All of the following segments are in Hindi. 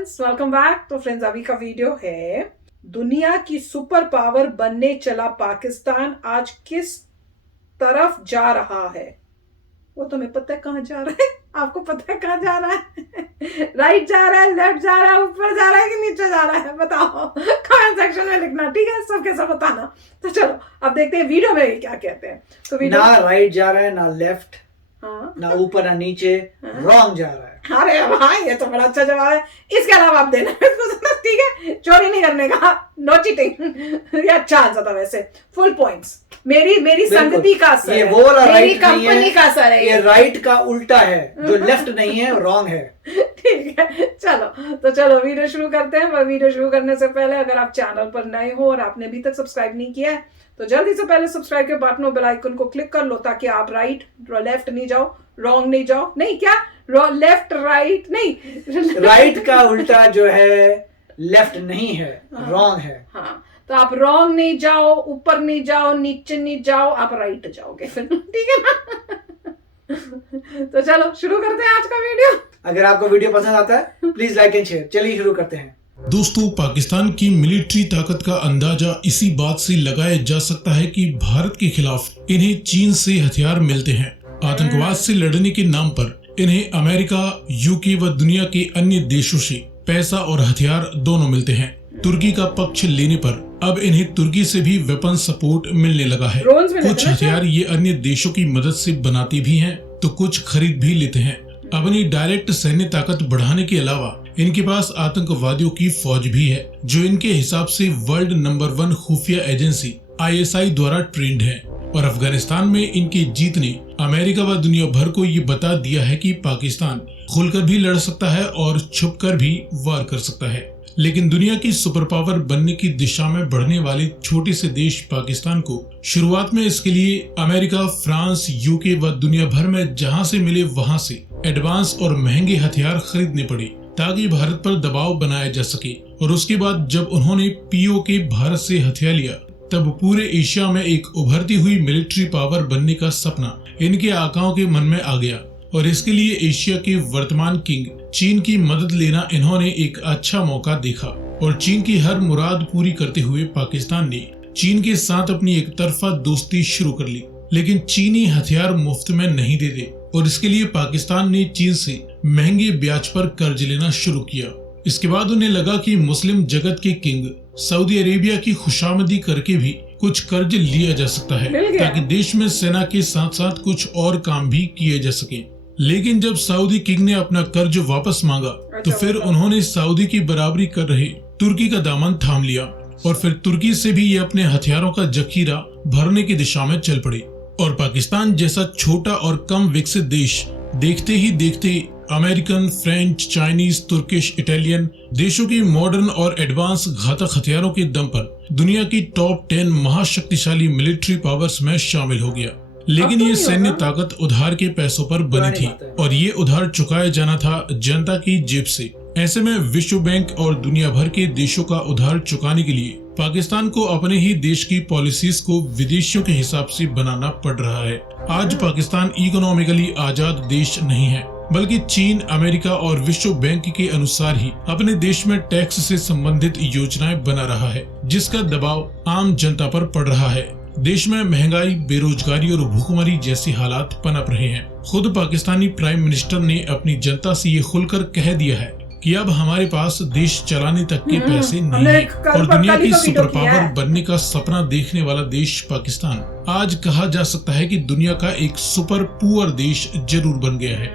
Friends, welcome back. तो फ्रेंड्स, अभी का वीडियो है दुनिया की सुपर पावर बनने चला पाकिस्तान आज किस तरफ जा रहा है। वो तुम्हें पता है कहाँ जा रहा है? आपको पता है कहाँ जा रहा है? राइट जा रहा है, लेफ्ट जा रहा है, ऊपर जा रहा है कि नीचे जा रहा है? बताओ, कमेंट सेक्शन में लिखना, ठीक है? सब कैसा बताना। तो चलो अब देखते हैं वीडियो में ये क्या कहते हैं। तो वीडियो ना राइट जा रहा है, ना लेफ्ट, हाँ, ना ऊपर ना नीचे, रॉन्ग जा रहा है। अरे वाह, ये तो बड़ा अच्छा जवाब है। इसके अलावा आप देना, ठीक है? चोरी नहीं करने का, नो चीटिंग। ये अच्छा आंसर था वैसे, फुल पॉइंट्स। मेरी संगति का असर ये है, वो वाला मेरी राइट नहीं कंपनी का असर है। ये राइट का उल्टा है, जो लेफ्ट नहीं है रॉन्ग है। ठीक है, चलो वीडियो शुरू करते हैं। वीडियो शुरू करने से पहले अगर आप चैनल पर नए हो और आपने अभी तक सब्सक्राइब नहीं किया है तो जल्दी से पहले सब्सक्राइब के बटन और बेल आइकन को क्लिक कर लो, ताकि आप राइट लेफ्ट नहीं जाओ, रॉन्ग नहीं जाओ, नहीं क्या लेफ्ट राइट नहीं, राइट का उल्टा जो है लेफ्ट नहीं है, रॉन्ग है। हाँ, तो आप रॉन्ग नहीं जाओ, ऊपर नहीं जाओ, नीचे नहीं जाओ, आप राइट जाओगे फिर, ठीक है ना? तो चलो शुरू करते हैं आज का वीडियो। अगर आपको वीडियो पसंद आता है प्लीज लाइक एंड शेयर। चलिए शुरू करते हैं। दोस्तों, पाकिस्तान की मिलिट्री ताकत का अंदाजा इसी बात से लगाया जा सकता है कि भारत के खिलाफ इन्हें चीन से हथियार मिलते हैं। आतंकवाद से लड़ने के नाम पर इन्हें अमेरिका, यूके व दुनिया के अन्य देशों से पैसा और हथियार दोनों मिलते हैं। तुर्की का पक्ष लेने पर अब इन्हें तुर्की से भी वेपन सपोर्ट मिलने लगा है। कुछ हथियार ये अन्य देशों की मदद से बनाते भी हैं तो कुछ खरीद भी लेते हैं। अपनी डायरेक्ट सैन्य ताकत बढ़ाने के अलावा इनके पास आतंकवादियों की फौज भी है, जो इनके हिसाब से वर्ल्ड नंबर 1 खुफिया एजेंसी ISI द्वारा ट्रेंड है। और अफगानिस्तान में इनकी जीत ने अमेरिका व दुनिया भर को ये बता दिया है कि पाकिस्तान खुलकर भी लड़ सकता है और छुपकर भी वार कर सकता है। लेकिन दुनिया की सुपर पावर बनने की दिशा में बढ़ने वाले छोटे से देश पाकिस्तान को शुरुआत में इसके लिए अमेरिका, फ्रांस, यूके व दुनिया भर में जहां से मिले वहां से एडवांस और महंगे हथियार खरीदने पड़े, ताकि भारत पर दबाव बनाया जा सके। और उसके बाद जब उन्होंने POK भारत से हथियार लिया, तब पूरे एशिया में एक उभरती हुई मिलिट्री पावर बनने का सपना इनके आकाओं के मन में आ गया। और इसके लिए एशिया के वर्तमान किंग चीन की मदद लेना इन्होंने एक अच्छा मौका देखा। और चीन की हर मुराद पूरी करते हुए पाकिस्तान ने चीन के साथ अपनी एक तरफा दोस्ती शुरू कर ली। लेकिन चीनी हथियार मुफ्त में नहीं देते और इसके लिए पाकिस्तान ने चीन से महंगे ब्याज पर कर्ज लेना शुरू किया। इसके बाद उन्हें लगा कि मुस्लिम जगत के किंग सऊदी अरेबिया की खुशामदी करके भी कुछ कर्ज लिया जा सकता है, ताकि देश में सेना के साथ साथ कुछ और काम भी किए जा सके। लेकिन जब सऊदी किंग ने अपना कर्ज वापस मांगा तो फिर उन्होंने सऊदी की बराबरी कर रहे तुर्की का दामन थाम लिया और फिर तुर्की से भी ये अपने हथियारों का जखीरा भरने की दिशा में चल पड़े। और पाकिस्तान जैसा छोटा और कम विकसित देश देखते ही देखते American, French, Chinese, Turkish, Italian देशों की मॉडर्न और एडवांस घातक हथियारों के दम पर दुनिया की टॉप 10 महाशक्तिशाली मिलिट्री पावर्स में शामिल हो गया। लेकिन ये सैन्य ताकत उधार के पैसों पर बनी थी और ये उधार चुकाया जाना था जनता की जेब से। ऐसे में विश्व बैंक और दुनिया भर के देशों का उधार चुकाने के लिए पाकिस्तान को अपने ही देश की पॉलिसीज को विदेशियों के हिसाब से बनाना पड़ रहा है। आज पाकिस्तान इकोनॉमिकली आजाद देश नहीं है, बल्कि चीन, अमेरिका और विश्व बैंक के अनुसार ही अपने देश में टैक्स से संबंधित योजनाएं बना रहा है, जिसका दबाव आम जनता पर पड़ रहा है। देश में महंगाई, बेरोजगारी और भूखमरी जैसे हालात पनप रहे हैं। खुद पाकिस्तानी प्राइम मिनिस्टर ने अपनी जनता से ये खुलकर कह दिया है कि अब हमारे पास देश चलाने तक के पैसे नहीं है और दुनिया की सुपर पावर बनने का सपना देखने वाला देश पाकिस्तान आज कहा जा सकता है कि दुनिया का एक सुपर पुअर देश जरूर बन गया है।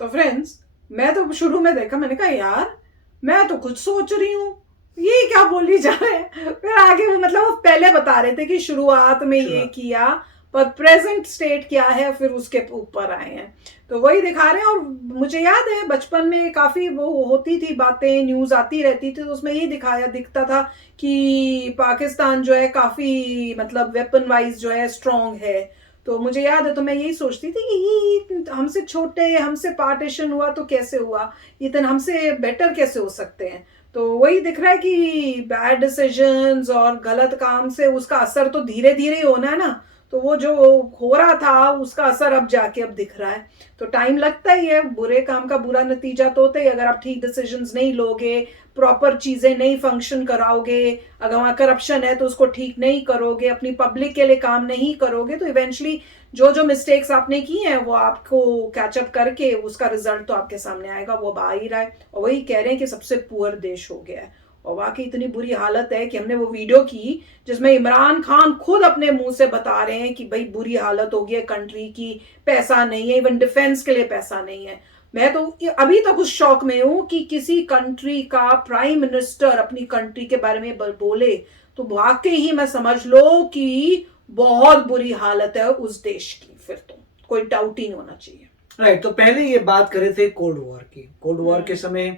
तो फ्रेंड्स, मैं तो शुरू में देखा, मैंने कहा यार मैं तो कुछ सोच रही हूँ, ये क्या बोली जा रहे हैं। फिर आगे वो पहले बता रहे थे कि शुरुआत में ये किया, पर प्रेजेंट स्टेट क्या है फिर उसके ऊपर आए हैं, तो वही दिखा रहे हैं। और मुझे याद है बचपन में काफी वो होती थी बातें, न्यूज आती रहती थी, तो उसमें यही दिखता था कि पाकिस्तान जो है काफी वेपन वाइज जो है स्ट्रांग है। तो मुझे याद है, तो मैं यही सोचती थी कि ये हमसे छोटे, हमसे पार्टीशन हुआ तो कैसे हुआ, इतने हमसे बेटर कैसे हो सकते हैं। तो वही दिख रहा है कि बैड डिसीजंस और गलत काम से उसका असर तो धीरे धीरे ही होना है ना। तो वो जो हो रहा था उसका असर अब जाके अब दिख रहा है। तो टाइम लगता ही है, बुरे काम का बुरा नतीजा तो होता ही। अगर आप ठीक डिसीजंस नहीं लोगे, प्रॉपर चीजें नहीं फंक्शन कराओगे, अगर वहाँ करप्शन है तो उसको ठीक नहीं करोगे, अपनी पब्लिक के लिए काम नहीं करोगे, तो इवेंचुअली जो जो मिस्टेक्स आपने की हैं वो आपको कैचअप करके उसका रिजल्ट तो आपके सामने आएगा, वो अब आ ही रहा है। और वही कह रहे हैं कि सबसे पुअर देश हो गया है। और वाकई इतनी बुरी हालत है कि हमने वो वीडियो की जिसमें इमरान खान खुद अपने मुंह से बता रहे हैं कि भाई बुरी हालत हो गई है कंट्री की, पैसा नहीं है, इवन डिफेंस के लिए पैसा नहीं है। मैं तो अभी तक उस शौक में हूं कि किसी कंट्री का प्राइम मिनिस्टर अपनी कंट्री के बारे में बोले तो वाकई ही मैं समझ लो कि बहुत बुरी हालत है उस देश की, फिर तो कोई डाउट ही नहीं होना चाहिए। राइट, तो पहले ये बात करे थे कोल्ड वॉर की। कोल्ड वॉर के समय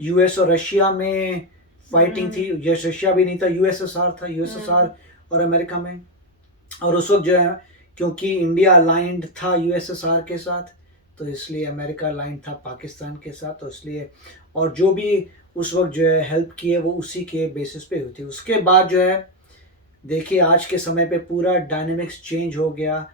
यूएस और रशिया में फाइटिंग थी। जैसे रशिया भी नहीं था, यूएसएसआर था, यूएसएसआर और अमेरिका में। और उस वक्त जो है क्योंकि इंडिया अलाइंड था यूएसएसआर के साथ, तो इसलिए अमेरिका अलाइंड था पाकिस्तान के साथ, तो इसलिए और जो भी उस वक्त जो है हेल्प की है वो उसी के बेसिस पे हुई थी। उसके बाद जो है देखिए आज के समय पे पूरा डायनेमिक्स चेंज हो गया।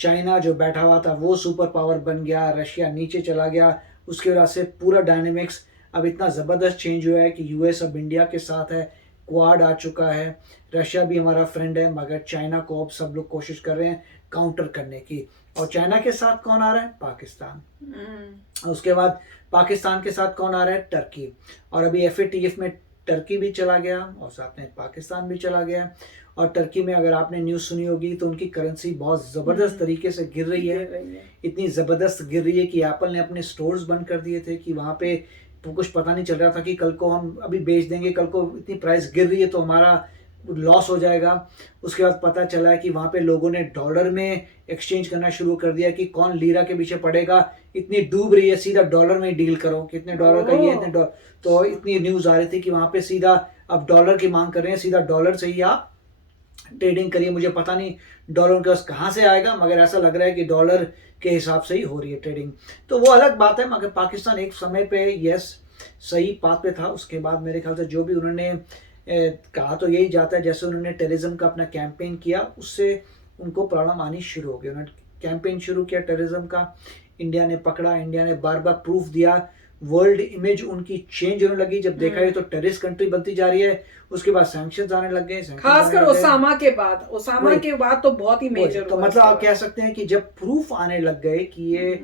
चाइना जो बैठा हुआ था वो सुपर पावर बन गया, रशिया नीचे चला गया। उसकी वजह से पूरा डायनेमिक्स अब इतना ज़बरदस्त चेंज हुआ है कि यूएस अब इंडिया के साथ है, क्वाड आ चुका है, रशिया भी हमारा फ्रेंड है, मगर चाइना को अब सब लोग कोशिश कर रहे हैं काउंटर करने की। और चाइना के साथ कौन आ रहा है? पाकिस्तान। उसके बाद पाकिस्तान के साथ कौन आ रहा है? टर्की। और अभी FATF में टर्की भी चला गया और साथ में पाकिस्तान भी चला गया। और टर्की में अगर आपने न्यूज़ सुनी होगी तो उनकी करेंसी बहुत ज़बरदस्त तरीके से गिर रही है। इतनी ज़बरदस्त गिर रही है कि एप्पल ने अपने स्टोर्स बंद कर दिए थे कि वहाँ पे तो कुछ पता नहीं चल रहा था कि कल को हम अभी बेच देंगे, कल को इतनी प्राइस गिर रही है तो हमारा लॉस हो जाएगा। उसके बाद पता चला है कि वहाँ पे लोगों ने डॉलर में एक्सचेंज करना शुरू कर दिया कि कौन लीरा के पीछे पड़ेगा, इतनी डूब रही है, सीधा डॉलर में डील करो, कितने डॉलर का ये, इतने डॉलर। तो इतनी न्यूज़ आ रही थी कि वहाँ पे सीधा अब डॉलर की मांग कर रहे हैं, सीधा डॉलर से ही आप ट्रेडिंग करिए। मुझे पता नहीं डॉलर का कहाँ से आएगा, मगर ऐसा लग रहा है कि डॉलर के हिसाब से ही हो रही है ट्रेडिंग। तो वो अलग बात है, मगर पाकिस्तान एक समय पे यस सही बात पे था। उसके बाद मेरे ख्याल से जो भी उन्होंने कहा तो यही जाता है, जैसे उन्होंने टेररिज्म का अपना कैंपेन किया उससे उनको प्रॉब्लम आनी शुरू हो गई। उन्होंने कैंपेन शुरू किया टेररिज्म का, इंडिया ने पकड़ा, इंडिया ने बार बार प्रूफ दिया, वर्ल्ड इमेज उनकी चेंज होने लगी। जब देखा ये तो टेररिस्ट कंट्री बनती जा रही है, उसके बाद सैंक्शंस आने लग गए, खासकर ओसामा के बाद तो बहुत ही मेजर। तो मतलब आप कह सकते हैं कि जब प्रूफ आने लग गए कि ये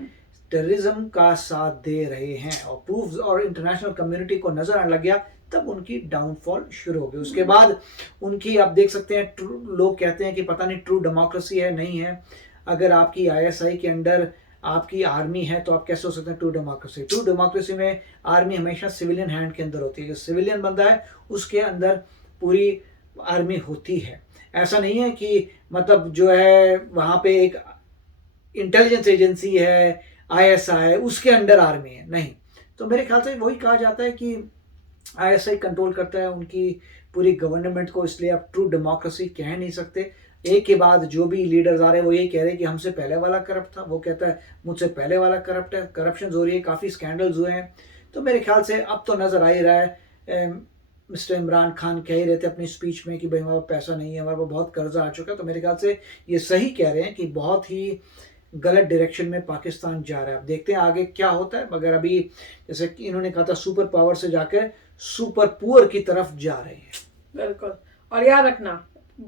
टेररिज्म का साथ दे रहे हैं और प्रूफ और इंटरनेशनल कम्युनिटी को नजर आने लग गया, तब उनकी डाउनफॉल शुरू हो गई। उसके बाद उनकी आप देख सकते हैं, लोग कहते हैं कि पता नहीं ट्रू डेमोक्रेसी है नहीं है। अगर आपकी ISI के अंडर आपकी आर्मी है तो आप कैसे हो सकते हैं ट्रू डेमोक्रेसी? ट्रू डेमोक्रेसी में आर्मी हमेशा सिविलियन हैंड के अंदर होती है। जो सिविलियन बंदा है उसके अंदर पूरी आर्मी होती है। ऐसा नहीं है कि मतलब जो है वहाँ पे एक इंटेलिजेंस एजेंसी है ISI उसके अंडर आर्मी है, नहीं। तो मेरे ख्याल से वही कहा जाता है कि ISI कंट्रोल करता है उनकी पूरी गवर्नमेंट को, इसलिए आप ट्रू डेमोक्रेसी कह नहीं सकते। एक के बाद जो भी लीडर्स आ रहे हैं वो यही कह रहे हैं कि हमसे पहले वाला करप्ट था, वो कहता है मुझसे पहले वाला करप्ट है, करप्शन हो रही है, काफ़ी स्कैंडल्स हुए हैं। तो मेरे ख्याल से अब तो नज़र आ ही रहा है। मिस्टर इमरान खान कह ही रहे थे अपनी स्पीच में कि भाई हमारे पास पैसा नहीं है, हमारे पास बहुत कर्जा आ चुका है। तो मेरे ख्याल से ये सही कह रहे हैं कि बहुत ही गलत डायरेक्शन में पाकिस्तान जा रहा है। अब देखते हैं आगे क्या होता है, मगर अभी जैसे कि इन्होंने कहा था सुपर पावर से जाकर सुपर पुअर की तरफ जा रहे हैं। बिल्कुल। और याद रखना,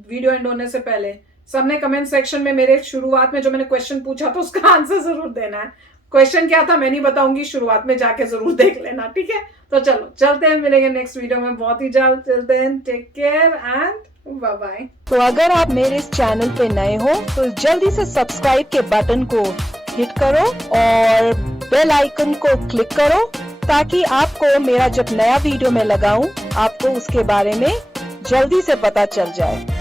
वीडियो एंड होने से पहले सबने कमेंट सेक्शन में मेरे शुरुआत में जो मैंने क्वेश्चन पूछा था उसका आंसर जरूर देना है। क्वेश्चन क्या था मैं नहीं बताऊंगी, शुरुआत में जाके जरूर देख लेना, ठीक है? तो चलो चलते हैं, मिलेंगे नेक्स्ट वीडियो में बहुत ही जल्द। चलते हैं, take care and bye bye. तो अगर आप मेरे इस चैनल पे नए हो तो जल्दी से सब्सक्राइब के बटन को हिट करो और बेल आइकन को क्लिक करो ताकि आपको मेरा जब नया वीडियो मैं लगाऊं आपको उसके बारे में जल्दी से पता चल जाए।